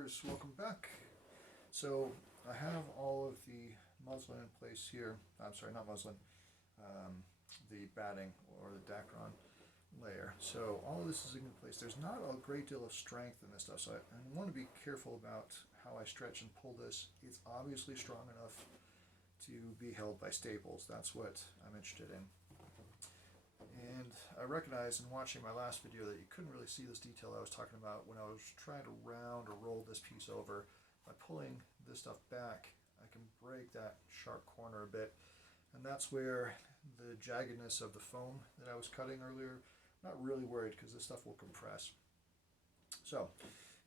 Shoppers, welcome back. So I have all of the muslin in place here. I'm sorry, not muslin, the batting or the Dacron layer. So all of this is in place. There's not a great deal of strength in this stuff, so I want to be careful about how I stretch and pull this. It's obviously strong enough to be held by staples. That's what I'm interested in. And I recognized in watching my last video that you couldn't really see this detail I was talking about when I was trying to round or roll this piece over. By pulling this stuff back, I can break that sharp corner a bit, and that's where the jaggedness of the foam that I was cutting earlier, I'm not really worried because this stuff will compress. So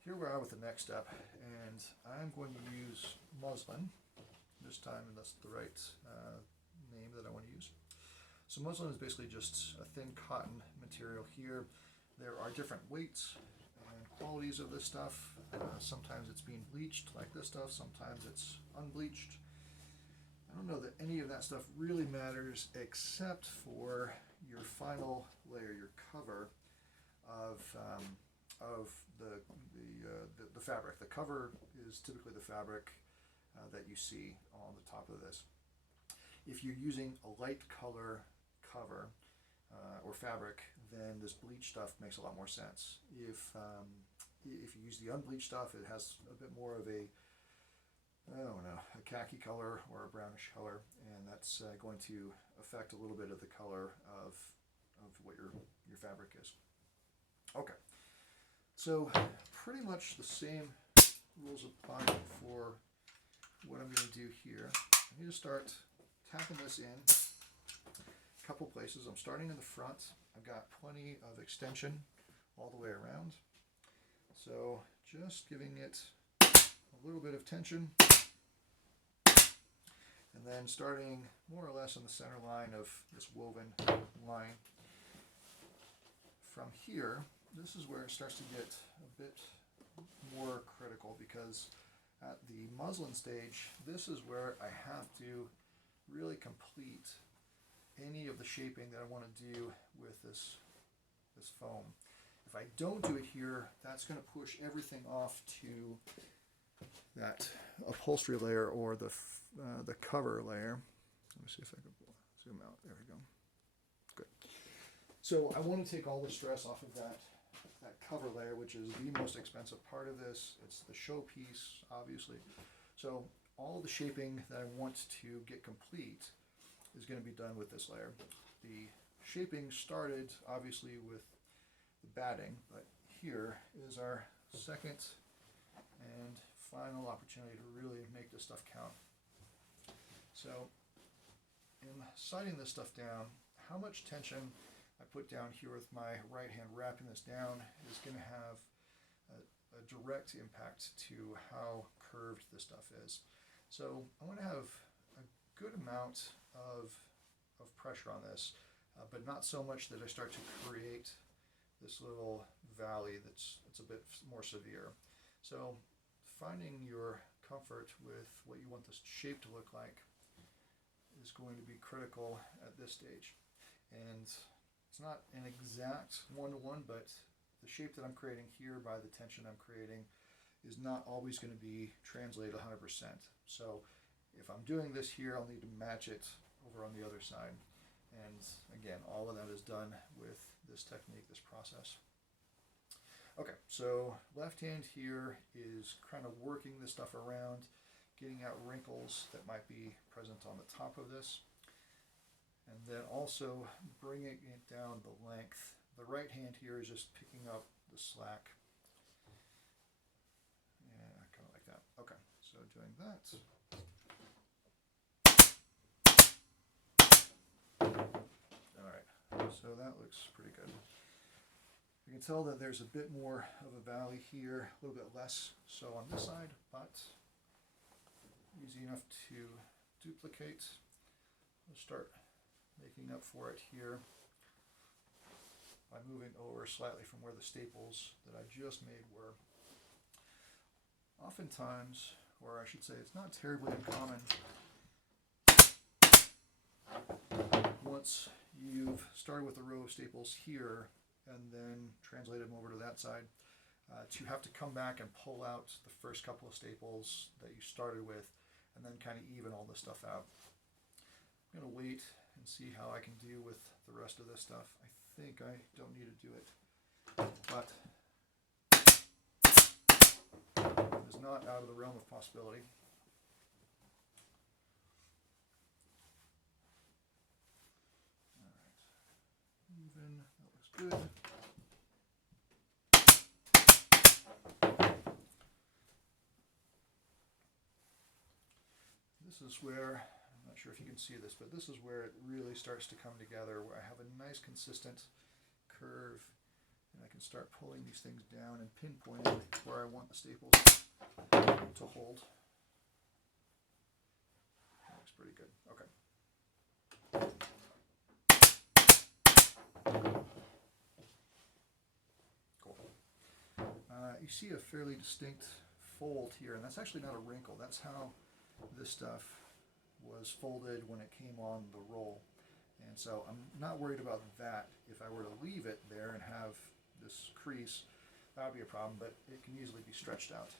here we are with the next step, and I'm going to use muslin this time, and that's the right name that I want to use. So muslin is basically just a thin cotton material here. There are different weights and qualities of this stuff. Sometimes it's being bleached like this stuff, sometimes it's unbleached. I don't know that any of that stuff really matters except for your final layer, your cover of the fabric. The cover is typically the fabric that you see on the top of this. If you're using a light color cover or fabric, then this bleach stuff makes a lot more sense. If you use the unbleached stuff, it has a bit more of a, I don't know, a khaki color or a brownish color, and that's going to affect a little bit of the color of what your fabric is. Okay, so pretty much the same rules apply for what I'm going to do here. I need to start tapping this in a couple places. I'm starting in the front. I've got plenty of extension all the way around. So just giving it a little bit of tension, and then starting more or less on the center line of this woven line. From here, this is where it starts to get a bit more critical, because at the muslin stage, this is where I have to really complete any of the shaping that I want to do with this foam. If I don't do it here, that's going to push everything off to that upholstery layer or the cover layer. Let me see if I can zoom out. There we go. Good. So I want to take all the stress off of that cover layer, which is the most expensive part of this. It's the showpiece, obviously. So all the shaping that I want to get complete is going to be done with this layer. The shaping started obviously with the batting, but here is our second and final opportunity to really make this stuff count. So in sighting this stuff down, how much tension I put down here with my right hand wrapping this down is going to have a direct impact to how curved this stuff is. So I want to have a good amount of pressure on this, but not so much that I start to create this little valley that's a bit more severe. So finding your comfort with what you want this shape to look like is going to be critical at this stage. And it's not an exact one-to-one, but the shape that I'm creating here by the tension I'm creating is not always going to be translated 100%. So if I'm doing this here, I'll need to match it over on the other side. And again, all of that is done with this technique, this process. Okay, so left hand here is kind of working this stuff around, getting out wrinkles that might be present on the top of this, and then also bringing it down the length. The right hand here is just picking up the slack. Yeah, kind of like that. Okay, so doing that. Alright, so that looks pretty good. You can tell that there's a bit more of a valley here, a little bit less so on this side, but easy enough to duplicate. We'll start making up for it here by moving over slightly from where the staples that I just made were. Oftentimes, or I should say it's not terribly uncommon, once you've started with a row of staples here and then translated them over to that side, to have to come back and pull out the first couple of staples that you started with and then kind of even all this stuff out. I'm going to wait and see how I can do with the rest of this stuff. I think I don't need to do it, but it is not out of the realm of possibility. Even, that looks good. This is where, I'm not sure if you can see this, but this is where it really starts to come together, where I have a nice consistent curve, and I can start pulling these things down and pinpointing where I want the staples to hold. That looks pretty good. Okay. You see a fairly distinct fold here, and that's actually not a wrinkle. That's how this stuff was folded when it came on the roll. And so I'm not worried about that. If I were to leave it there and have this crease, that would be a problem, but it can easily be stretched out.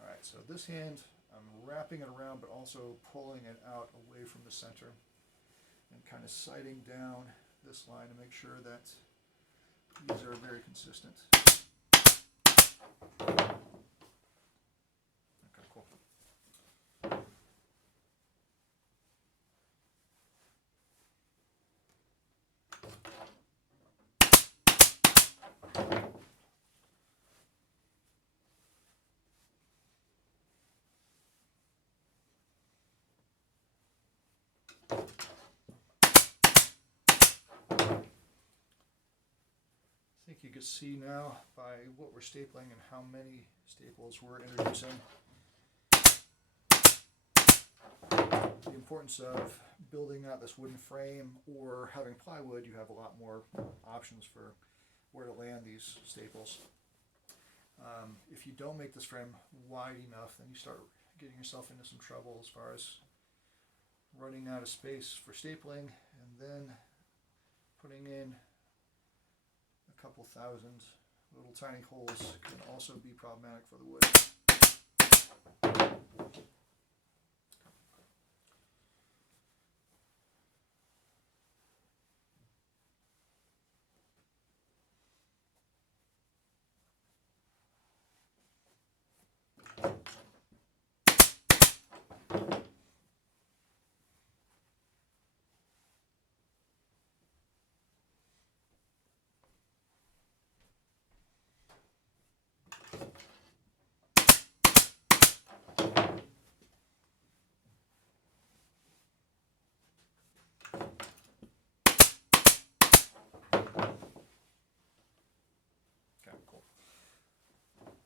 All right, so this hand, I'm wrapping it around, but also pulling it out away from the center and kind of sighting down this line to make sure that these are very consistent. Okay, cool. I think you can see now by what we're stapling and how many staples we're introducing the importance of building out this wooden frame, or having plywood. You have a lot more options for where to land these staples. If you don't make this frame wide enough, then you start getting yourself into some trouble as far as running out of space for stapling, and then putting in a couple thousand little tiny holes can also be problematic for the wood.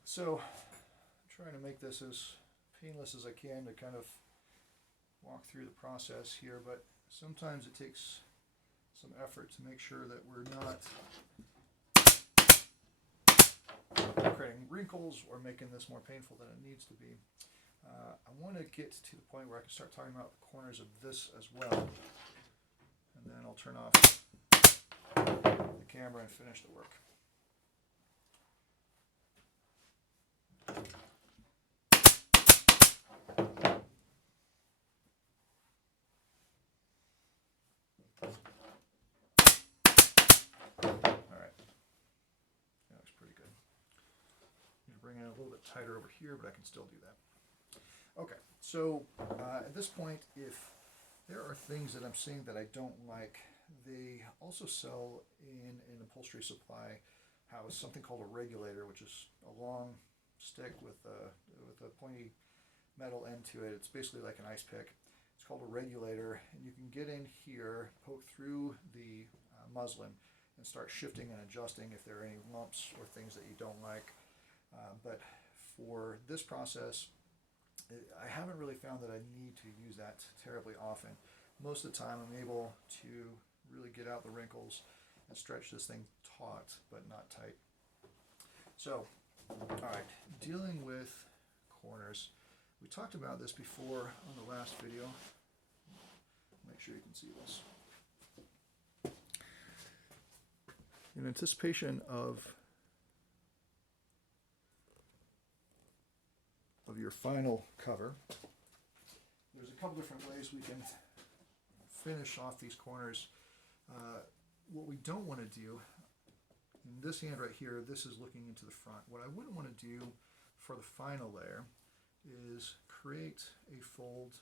So I'm trying to make this as painless as I can to kind of walk through the process here, but sometimes it takes some effort to make sure that we're not creating wrinkles or making this more painful than it needs to be. I want to get to the point where I can start talking about the corners of this as well, and then I'll turn off the camera and finish the work. Bring it a little bit tighter over here, but I can still do that. Okay, so at this point, if there are things that I'm seeing that I don't like, they also sell in an upholstery supply house something called a regulator, which is a long stick with a pointy metal end to it. It's basically like an ice pick. It's called a regulator, and you can get in here, poke through the muslin, and start shifting and adjusting if there are any lumps or things that you don't like. But for this process, I haven't really found that I need to use that terribly often. Most of the time I'm able to really get out the wrinkles and stretch this thing taut but not tight. So, alright, dealing with corners. We talked about this before on the last video. Make sure you can see this. In anticipation of your final cover. There's a couple different ways we can finish off these corners. What we don't want to do, in this hand right here, this is looking into the front. What I wouldn't want to do for the final layer is create a fold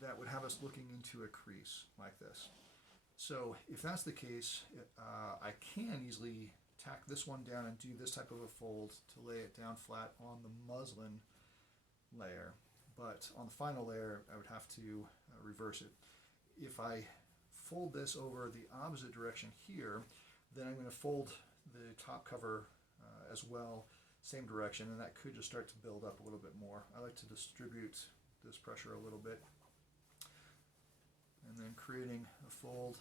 that would have us looking into a crease like this. So if that's the case, I can easily tack this one down and do this type of a fold to lay it down flat on the muslin layer. But on the final layer, I would have to reverse it. If I fold this over the opposite direction here, then I'm going to fold the top cover as well, same direction, and that could just start to build up a little bit more. I like to distribute this pressure a little bit, and then creating a fold.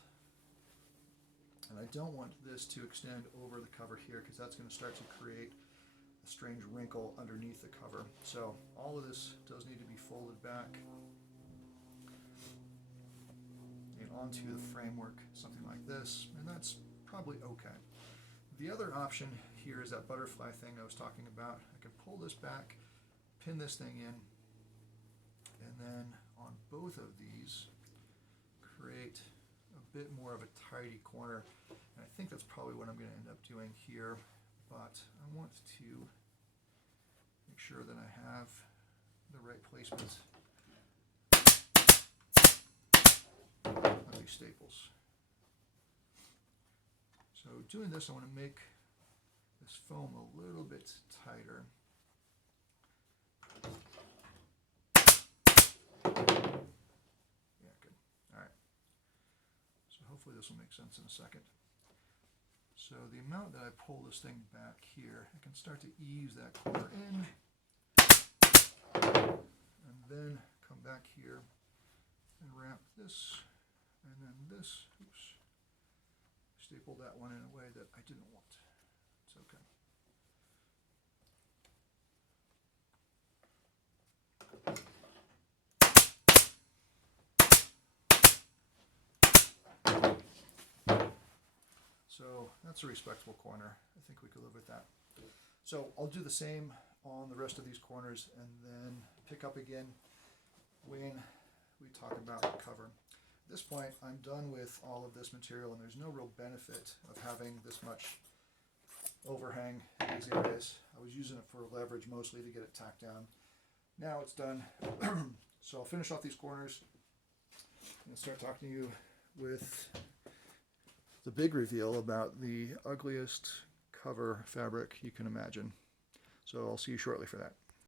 And I don't want this to extend over the cover here, because that's going to start to create a strange wrinkle underneath the cover. So all of this does need to be folded back and onto the framework, something like this, and that's probably okay. The other option here is that butterfly thing I was talking about. I can pull this back, pin this thing in, and then on both of these create a bit more of a tidy corner. And I think that's probably what I'm going to end up doing here, but I want to make sure that I have the right placement of these staples. So doing this, I want to make this foam a little bit tighter. Yeah, good. All right. So hopefully this will make sense in a second. So the amount that I pull this thing back here, I can start to ease that corner in, and then come back here and wrap this, and then this. Oops. Staple that one in a way that I didn't want. It's okay. So that's a respectable corner. I think we could live with that. So I'll do the same on the rest of these corners and then pick up again when we talk about the cover. At this point, I'm done with all of this material, and there's no real benefit of having this much overhang in these areas. I was using it for leverage mostly to get it tacked down. Now it's done. So I'll finish off these corners and start talking to you with the big reveal about the ugliest cover fabric you can imagine. So I'll see you shortly for that.